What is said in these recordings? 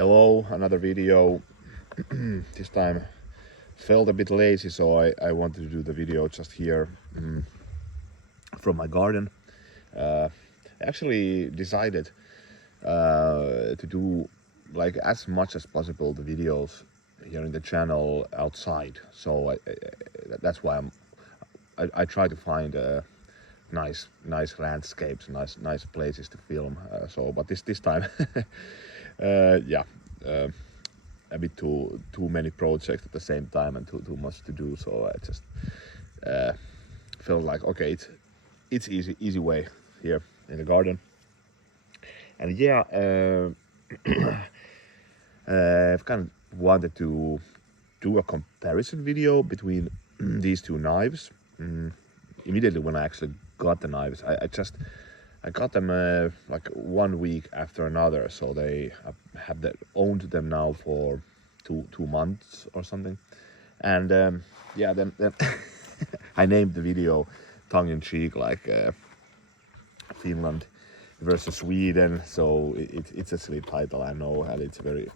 Hello, another video. This time felt a bit lazy, so I wanted to do the video just here from my garden. Actually decided to do like as much as possible the videos here in the channel outside. So that's why I try to find nice landscapes, nice places to film. But this time, yeah. A bit too many projects at the same time and too much to do, so I just felt like okay, it's easy way here in the garden. And yeah, I've kind of wanted to do a comparison video between these two knives. Immediately when I actually got the knives, I got them like 1 week after another, so they have owned them now for two months or something. And yeah, then I named the video tongue-in-cheek, like Finland versus Sweden. So it's a silly title, I know, and it's very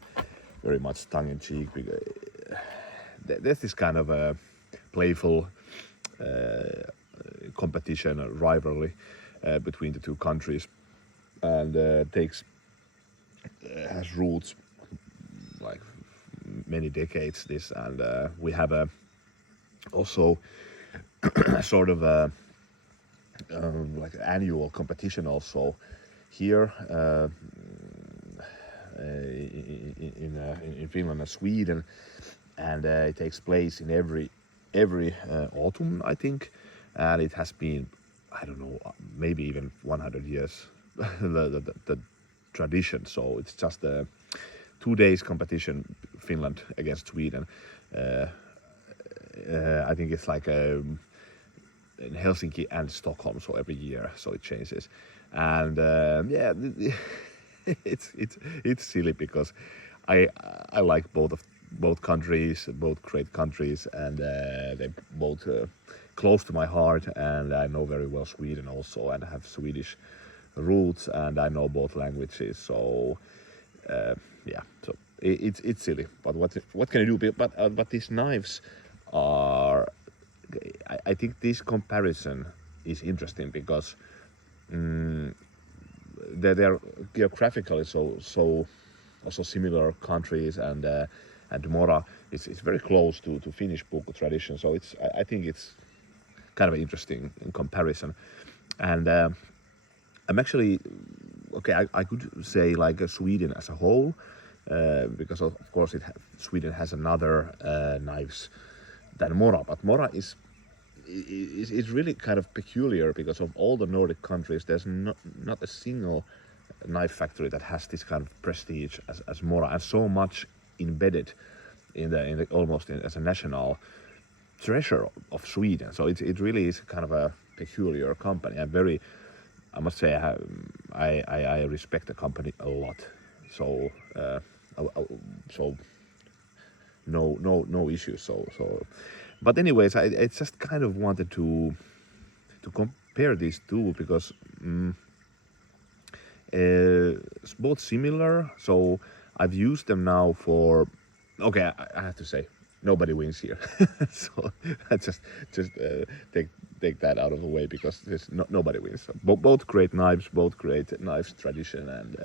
much tongue-in-cheek. There's this kind of a playful competition, a rivalry between the two countries, and has roots like many decades. This, and we have a also sort of a like annual competition also here in Finland and Sweden, and it takes place in every autumn, I think, and it has been, I don't know, maybe even 100 years the tradition. So it's just a 2 days competition, Finland against Sweden. I think it's like in Helsinki and Stockholm, so every year, so it changes. And yeah, it's silly because I like both countries, both great countries, and they both close to my heart. And I know very well Sweden also, and I have Swedish roots, and I know both languages. So yeah, so it's silly. But what can you do? But these knives are. I think this comparison is interesting because they're geographically so also similar countries, and Mora is very close to Finnish Puukko tradition. So I think it's kind of interesting in comparison. And I'm actually okay. I could say like Sweden as a whole, because of course Sweden has another knives than Mora, but Mora is really kind of peculiar because of all the Nordic countries. There's not a single knife factory that has this kind of prestige as Mora, and so much embedded in the almost as a national treasure of Sweden. So it really is kind of a peculiar company, and I must say I respect the company a lot. So so no issues. But anyways, I just kind of wanted to compare these two because it's both similar. So I've used them now for. Okay, I have to say nobody wins here. So I just take that out of the way because there's nobody wins. So both great knives, both great knives tradition, and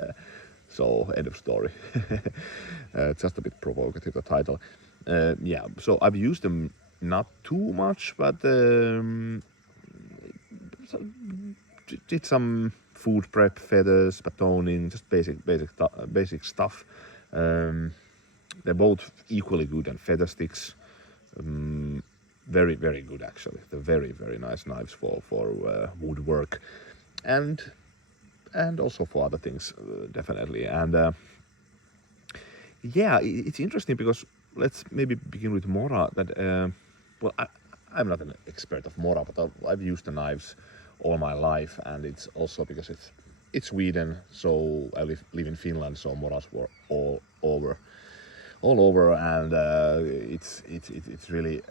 so end of story. Just a bit provocative, the title. Yeah, so I've used them not too much, but did some food prep, feathers, batoning, just basic stuff. They're both equally good, and feather sticks, very good actually. They're very nice knives for woodwork, and also for other things, definitely. And yeah, it's interesting because let's maybe begin with Mora. That well, I'm not an expert of Mora, but I've used the knives all my life, and it's also because it's Sweden, so I live in Finland, so Moras were all over, and it's really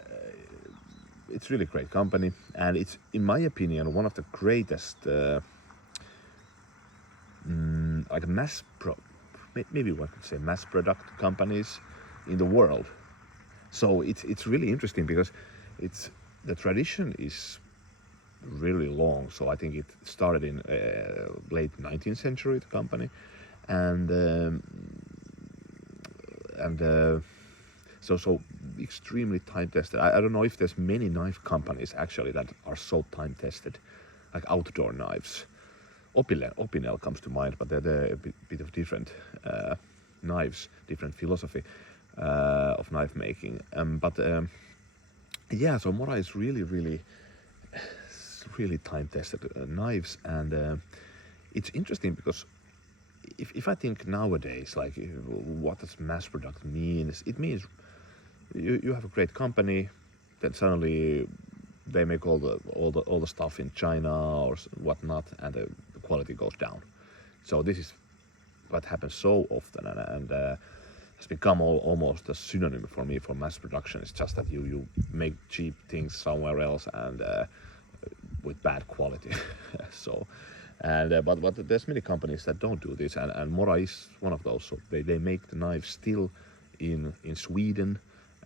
great company, and it's, in my opinion, one of the greatest like maybe one could say mass product companies in the world. So it's really interesting because it's the tradition is really long. So I think it started in late 19th century, the company, and and so extremely time tested. I don't know if there's many knife companies actually that are so time tested, like outdoor knives. Opinel comes to mind, but they're a bit of different knives, different philosophy of knife making. But yeah, so Mora is really time tested knives, and it's interesting because if I think nowadays, like what does mass product means? It means you have a great company, then suddenly they make all the stuff in China or whatnot, and the quality goes down. So this is what happens so often, and has become almost a synonym for me for mass production. It's just that you make cheap things somewhere else and with bad quality. So, and but there's many companies that don't do this, and Mora is one of those. So they make the knives still in Sweden,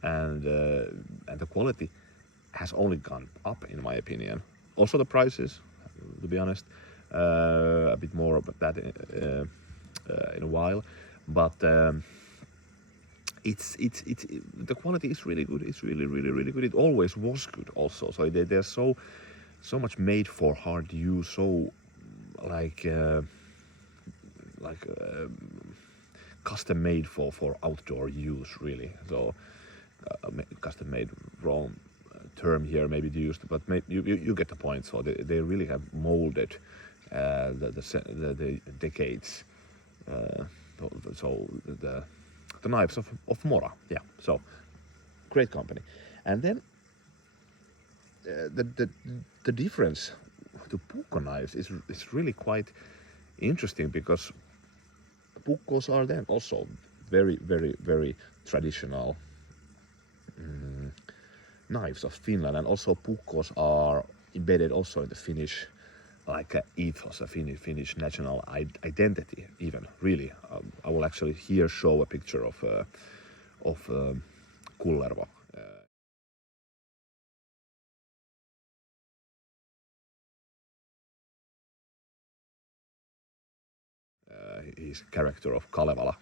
and the quality has only gone up in my opinion. Also the prices, to be honest, a bit more about that in a while, but. It's the quality is really good. It's really good. It always was good also. So they're so much made for hard use. So like like custom made for outdoor use really. So custom made, wrong term here maybe used, but you get the point. So they really have molded the decades. So the knives of Mora, yeah. So great company, and then the difference to Puukko knives is really quite interesting because Puukkos are then also very traditional knives of Finland, and also Puukkos are embedded also in the Finnish like ethos, a Finnish national identity. Even really, I will actually here show a picture of Kullervo. His character of Kalevala,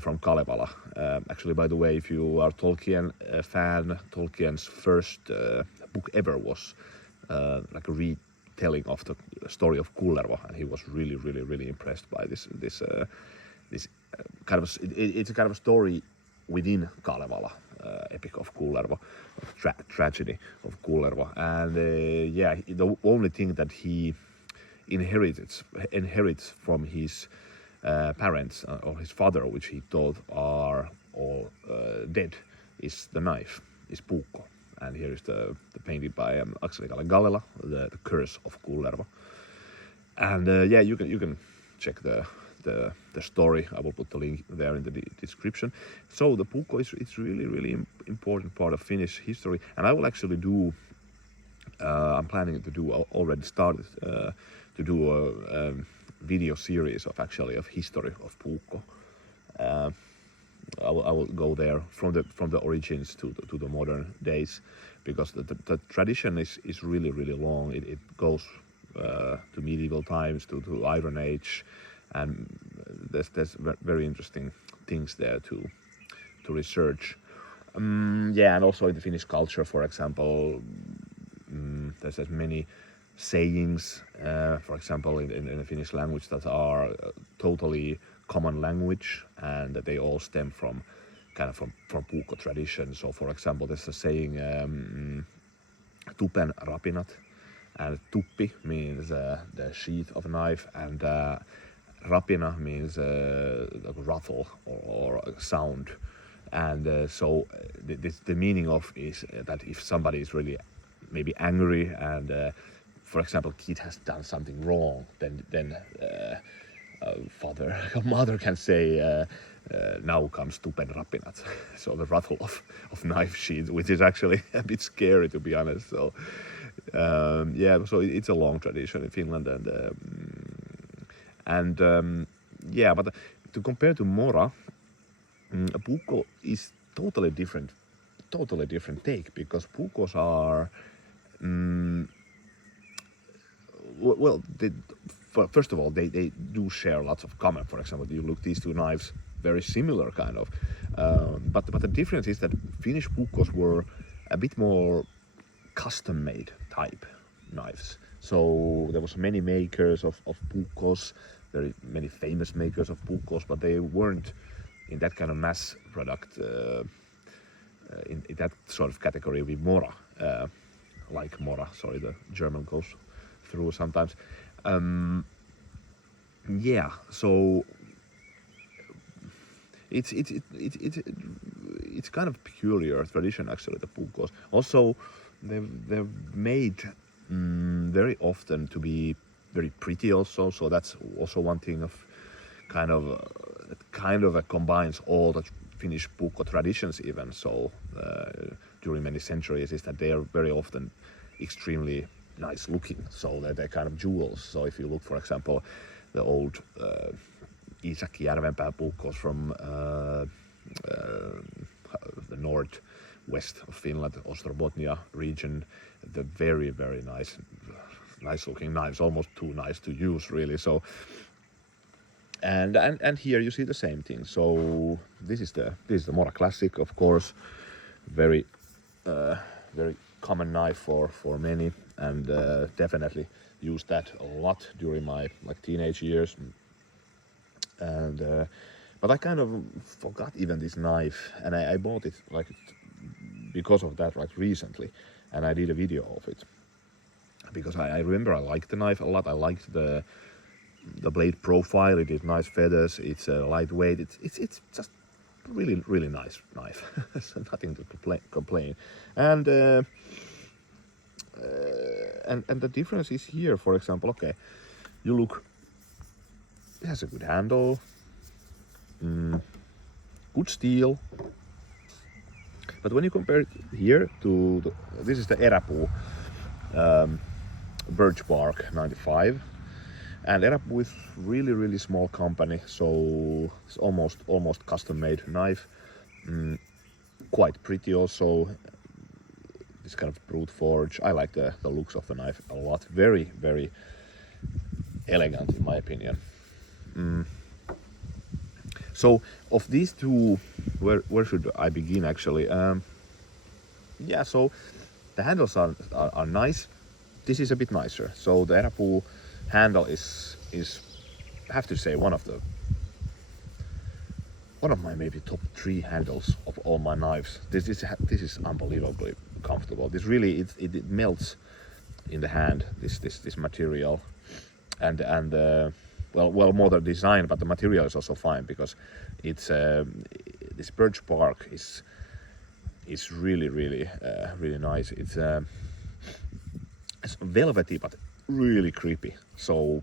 from Kalevala. Actually, by the way, if you are Tolkien fan, Tolkien's first book ever was like a retelling of the story of Kullervo, and he was really impressed by this kind of it's a kind of a story within Kalevala, epic of Kullervo, tragedy of Kullervo, and yeah, the only thing that he inherits from his parents or his father, which he thought are all dead, is the knife, is Puukko. And here is the painted by Akseli Gallela, the Curse of Kullervo. And yeah, you can check the story. I will put the link there in the description. So the Puukko is really important part of Finnish history, and I will actually do. I'm planning to do already started to do a video series of history of Puukko. I will go there from the origins to the modern days, because the tradition is really long. It goes to medieval times, to Iron Age, and there's very interesting things there to research. Yeah, and also in the Finnish culture, for example, there's as many sayings, for example, in the Finnish language that are totally common language, and they all stem from Puukko tradition. So, for example, there's a saying, "Tupen rapinat," and tuppi means the sheath of a knife, and rapina means like a rattle or a sound. And so the meaning of is that if somebody is really maybe angry and for example kid has done something wrong, then father or mother can say now comes tupen rapinat, so the rattle of knife sheath, which is actually a bit scary, to be honest. So yeah, so it's a long tradition in Finland, and yeah, but to compare to Mora, Puukko is totally different take, because Puukkos are well, first of all, they do share lots of common. For example, you look these two knives, very similar kind of, but the difference is that Finnish Puukkos were a bit more custom-made type knives. So there was many makers of Puukkos, very many famous makers of Puukkos, but they weren't in that kind of mass product, in that sort of category with Mora, like Mora. Sorry, the German goes through sometimes. Yeah, so it's kind of peculiar tradition actually, the Puukkos. Also, they're made very often to be very pretty also, so that's also one thing of kind of combines all the Finnish Puukko traditions even. So during many centuries is that they are very often extremely nice looking, so they're kind of jewels. So if you look, for example, the old Iisakki Järvenpää Puukkos from the northwest of Finland, Ostrobotnia region, the very nice looking knives, almost too nice to use really. So and here you see the same thing. So this is the Mora Classic, of course, very common knife for many, and definitely used that a lot during my teenage years. And but I kind of forgot even this knife, and I bought it because of that recently, and I did a video of it because I remember I liked the knife a lot. I liked the blade profile. It is nice feathers. It's lightweight. It's just really nice knife. So nothing to complain. And the difference is here. For example, okay, you look. It has a good handle. Good steel. But when you compare it here to this is the Eräpuu birch bark 95. And Eräpuu is really small company, so it's almost custom-made knife. Quite pretty also. This kind of brute forge. I like the looks of the knife a lot. Very elegant in my opinion. So of these two, where should I begin actually? Yeah, so the handles are nice. This is a bit nicer. So the Eräpuu handle is I have to say one of my maybe top 3 handles of all my knives. This is unbelievably comfortable. This really it melts in the hand. This material, and well more the design, but the material is also fine because it's this birch bark is really nice. It's velvety but really creepy. So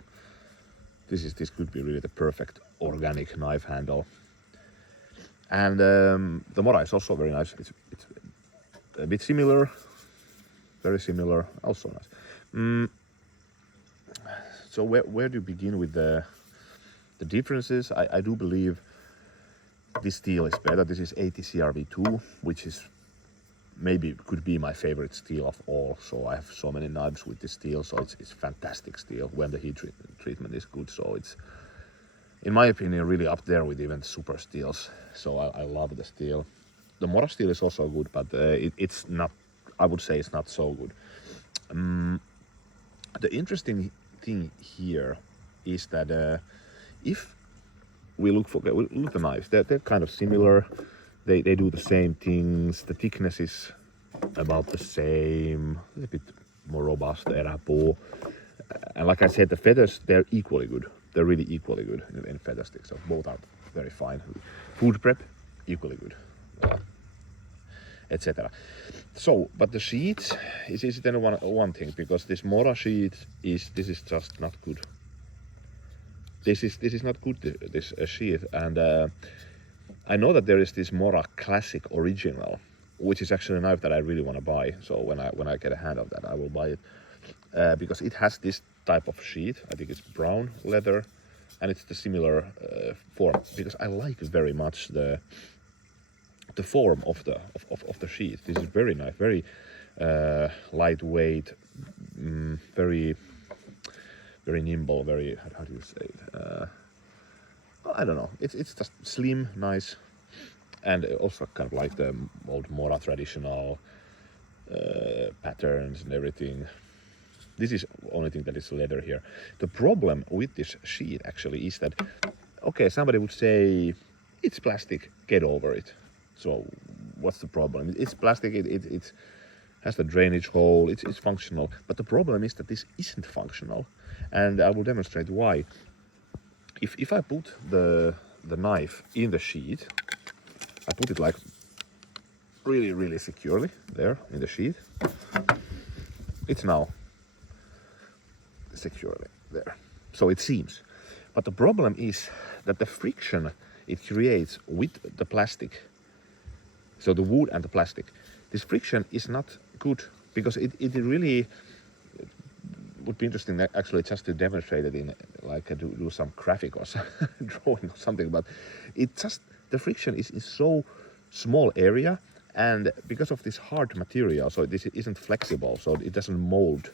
this could be really the perfect organic knife handle. And the Mora is also very nice. It's a bit similar, very similar, also nice. So where do you begin with the differences? I do believe this steel is better. This is 80 CRV2, which is maybe could be my favorite steel of all. So I have so many knives with this steel, so it's fantastic steel when the heat treatment is good. So it's, in my opinion, really up there with even super steels. So I love the steel. The Mora steel is also good, but it's not, I would say it's not so good. The interesting thing here is that if we look at the knives, they're kind of similar. They do the same things. The thickness is about the same, a bit more robust, the Eräpuu. And like I said, the feathers, they're equally good. They're really equally good in feather sticks. So both are very fine. Food prep, equally good, etc. So, but the sheets is then one thing, because this Mora sheet is just not good. This is not good, this sheet, and I know that there is this Mora Classic Original, which is actually a knife that I really want to buy. So when I get a hand of that, I will buy it because it has this type of sheet. I think it's brown leather, and it's the similar form, because I like very much the form of the sheet. This is very nice, very lightweight, very nimble, very, how do you say it? I don't know. It's just slim, nice, and also kind of like the old Mora traditional patterns and everything. This is the only thing that is leather here. The problem with this sheet actually is that, okay, somebody would say it's plastic, get over it. So what's the problem? It's plastic, it has the drainage hole, it's functional. But the problem is that this isn't functional, and I will demonstrate why. If I put the knife in the sheet, I put it like really securely there in the sheet. It's now securely there, so it seems. But the problem is that the friction it creates with the plastic, so the wood and the plastic, this friction is not good, because it really would be interesting actually just to demonstrate it in, like, do some graphic or some drawing or something, but it just, the friction is in so small area, and because of this hard material, so this isn't flexible, so it doesn't mold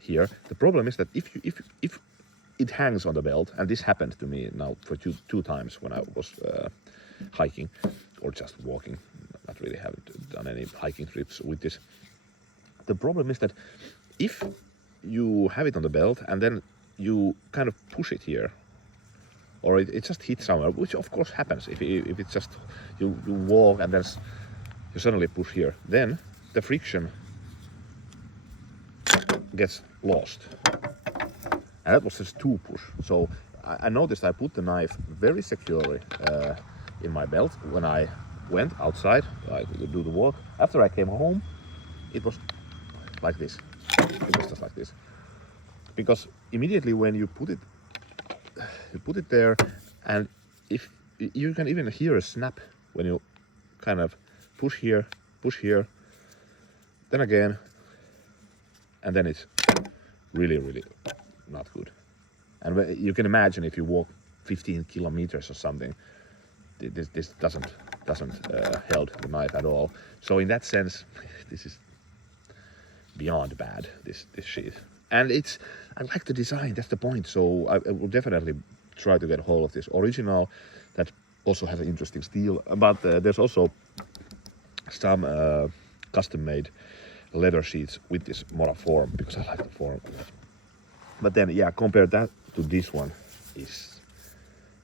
here. The problem is that if it hangs on the belt, and this happened to me now for two times when I was hiking or just walking, not really haven't done any hiking trips with this. The problem is that if you have it on the belt and then you kind of push it here, or it just hits somewhere, which of course happens if it's just you walk and then you suddenly push here, then the friction gets lost. And that was just too push. So I noticed I put the knife very securely in my belt when I went outside, like do the walk. After I came home, it was like this. It was just like this. Because immediately when you put it there, and if you can even hear a snap when you kind of push here, then again, and then it's really not good. And you can imagine if you walk 15 kilometers or something, this doesn't hold the knife at all. So in that sense, this is beyond bad, this sheet. And I like the design, that's the point. So I will definitely try to get hold of this original that also has an interesting steel. But there's also some custom-made leather sheets with this Mora form, because I like the form. But then, yeah, compare that to this one, this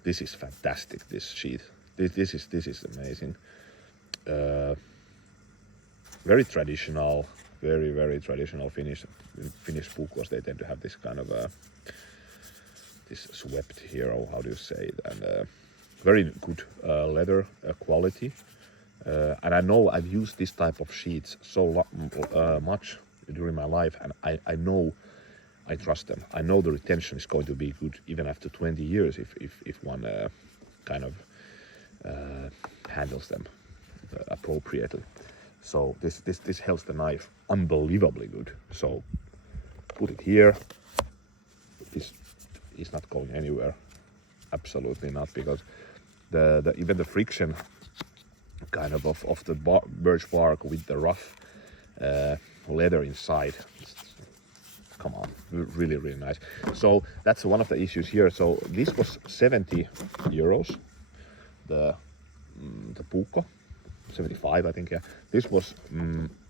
is fantastic. This sheet, this is amazing. Very traditional, very traditional Finnish puukos. They tend to have this kind of this swept here, or how do you say it, and very good leather quality. And I know I've used this type of sheets so much during my life, and I know I trust them. I know the retention is going to be good even after 20 years if one kind of handles them appropriately. So this helps the knife unbelievably good. So put it here. This is not going anywhere. Absolutely not, because even the friction kind of the birch bark with the rough leather inside. Come on, really nice. So that's one of the issues here. So this was 70 euros, the puukko, 75 I think, yeah. This was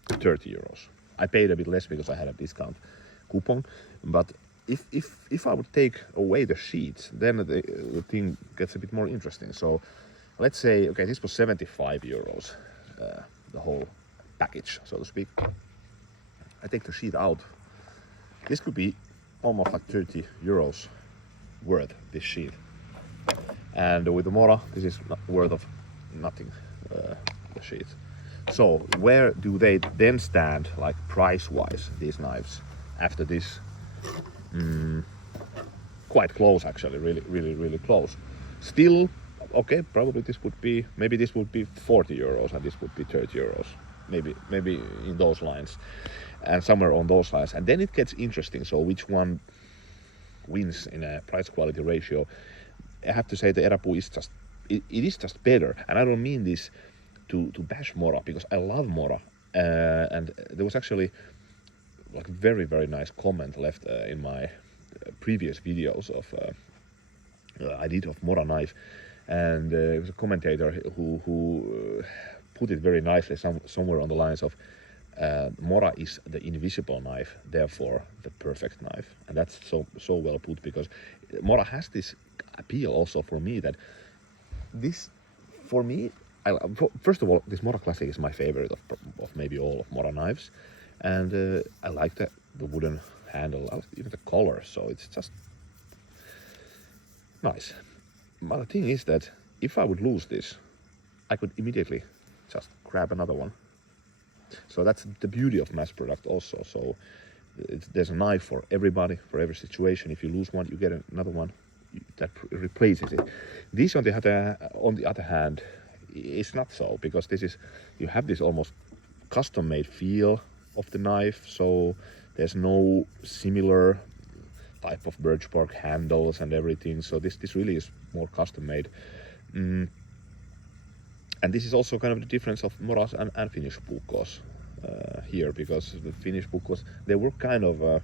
30 euros. I paid a bit less because I had a discount coupon, but if I would take away the sheets, then the thing gets a bit more interesting. So let's say, okay, this was 75 euros, the whole package, so to speak. I take the sheet out. This could be almost like 30 euros worth, this sheet. And with the Mora, this is worth of nothing, the sheet. So where do they then stand, like price-wise, these knives, after this? Quite close, actually, really close. Still, okay, probably maybe this would be 40 euros and this would be 30 euros. Maybe in those lines, and somewhere on those lines. And then it gets interesting. So which one wins in a price-quality ratio, I have to say the Erapu is just, it is just better. And I don't mean this to bash Mora, because I love Mora. And there was actually like very, very nice comment left in my previous videos of I did of Mora knife, and it was a commentator who put it very nicely somewhere on the lines of Mora is the invisible knife, therefore the perfect knife. And that's so well put, because Mora has this appeal also for me, that this, for me, first of all, this Mora Classic is my favorite of maybe all of Mora knives, and I like the wooden handle, I like even the color, so it's just nice. But the thing is that if I would lose this, I could immediately just grab another one. So that's the beauty of mass product also. So there's a knife for everybody, for every situation. If you lose one, you get another one that replaces it. This, on the other hand, is not so, because this is, you have this almost custom-made feel of the knife. So there's no similar type of birch bark handles and everything. So this really is more custom-made. And this is also kind of the difference of Moras and Finnish Puukko's here, because the Finnish Puukko's, they were kind of what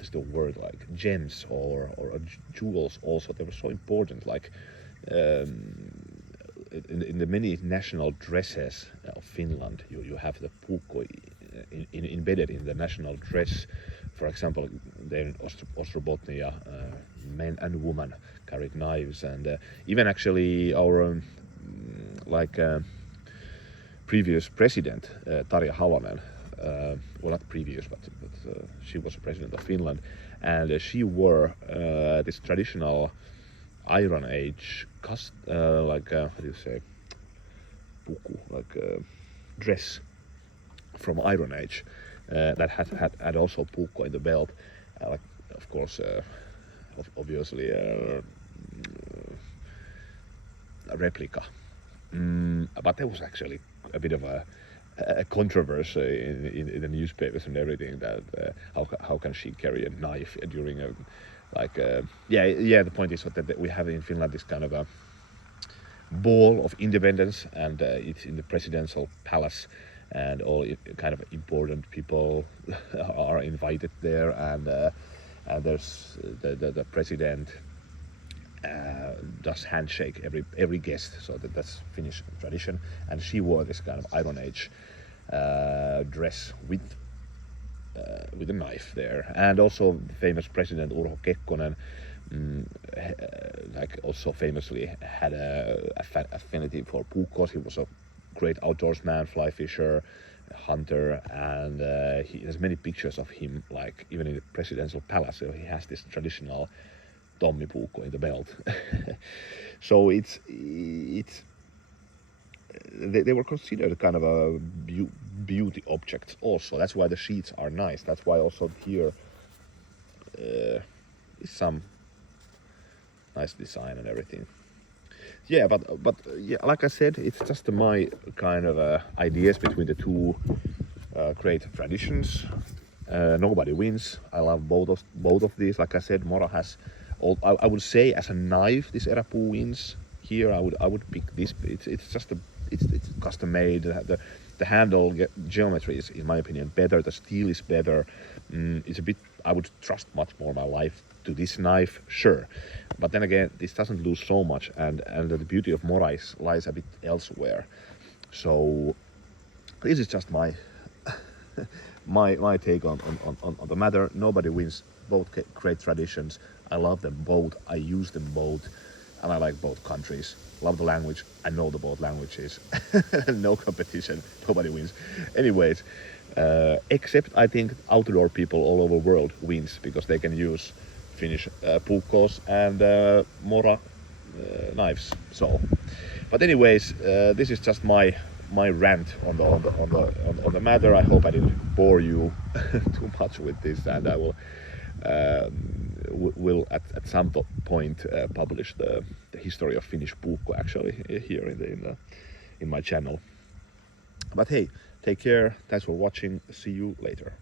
is the word, like gems or jewels also. They were so important, like in the many national dresses of Finland, you have the puukko embedded in the national dress. For example, there in Ostrobotnia, men and women carried knives, and even actually our previous president, Tarja Halonen, well, not previous, but she was a president of Finland, and she wore this traditional Iron Age, how do you say, puku, dress from Iron Age that had also puukko in the belt, of course, obviously a replica. But there was actually a bit of a controversy in the newspapers and everything, that how can she carry a knife during a the point is that we have in Finland this kind of a ball of independence, and it's in the presidential palace, and all kind of important people are invited there, and there's the president does handshake every guest, so that's Finnish tradition. And she wore this kind of Iron Age dress with a knife there. And also famous President Urho Kekkonen, also famously had a affinity for puukkos. He was a great outdoorsman, fly fisher, hunter, and there's many pictures of him, like even in the presidential palace. So he has this traditional Tommi puukko in the belt. So they were considered kind of a beauty objects also. That's why the sheets are nice. That's why also here is some nice design and everything. Yeah, but yeah, like I said, it's just my kind of ideas between the two great traditions. Nobody wins. I love both of these. Like I said, Mora has, I would say, as a knife, this Erapu wins. Here I would pick this. It's just it's custom made. The handle geometry is, in my opinion, better. The steel is better. It's a bit, I would trust much more my life to this knife, sure. But then again, this doesn't lose so much, and the beauty of Mora lies a bit elsewhere. So this is just my my take on the matter. Nobody wins. Both great traditions. I love them both. I use them both, and I like both countries. Love the language. I know the both languages. No competition. Nobody wins. Anyways, except I think outdoor people all over the world wins, because they can use Finnish puukkos and Mora knives. So, but anyways, this is just my rant on the matter. I hope I didn't bore you too much with this, and I will at some point publish the history of Finnish puukko actually here in my channel. But hey, take care. Thanks for watching. See you later.